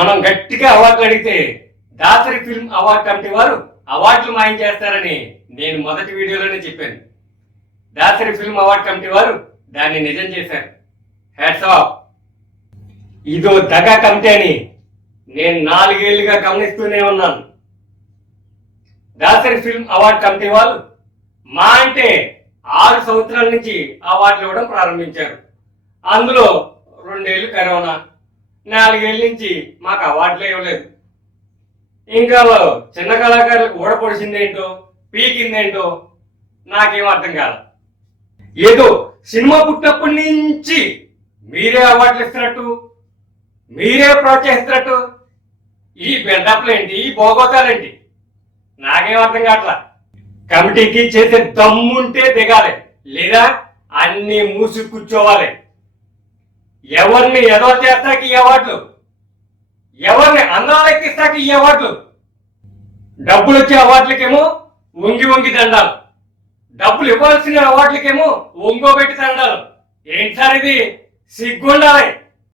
మనం గట్టిగా అవార్డులు అడిగితే దాసరి ఫిల్మ్ అవార్డు కమిటీ వారు అవార్డులు మాయం చేస్తారని నేను మొదటి వీడియోలోనే చెప్పాను. దాసరి ఫిల్మ్ అవార్డు కమిటీ వారు దాన్ని నిజం చేశారు. హ్యాట్స్ ఆఫ్ ఇదో దగా కమిటీ అని నేను నాలుగేళ్ళుగా గమనిస్తూనే ఉన్నాను. దాసరి ఫిల్మ్ అవార్డు కమిటీ వాళ్ళు మా అంటే ఆరు సంవత్సరాల నుంచి అవార్డులు ఇవ్వడం ప్రారంభించారు. అందులో రెండేళ్ళు కరోనా నాలుగేళ్ళ నుంచి మాకు అవార్డులే ఇవ్వలేదు. ఇంకా చిన్న కళాకారులకు ఊడపొడిచిందేంటో పీకిందేంటో నాకేం అర్థం కాదు ఏదో సినిమా పుట్టినప్పటి నుంచి మీరే అవార్డులు ఇస్తున్నట్టు మీరే ప్రోత్సహిస్తున్నట్టు ఈ బిల్డప్లు ఏంటి ఈ బోగోతాలేంటి నాకేం అర్థం కావట్లా. కమిటీకి చేసే దమ్ముంటే దిగాలి. లేదా అన్ని మూసి కూర్చోవాలి. ఎవరిని ఎదో చేస్తాకి ఈ అవార్డులు? ఎవరిని అన్నాలు ఎక్కిస్తాకి ఈ అవార్డులు? డబ్బులు వచ్చే అవార్డులకేమో ఉంగి ఉంగి దండాలు. డబ్బులు ఇవ్వాల్సిన అవార్డులకేమో ఒంగోబెట్టి దండాలు. ఏంటి సార్ ఇది? సిగ్గుండాలి.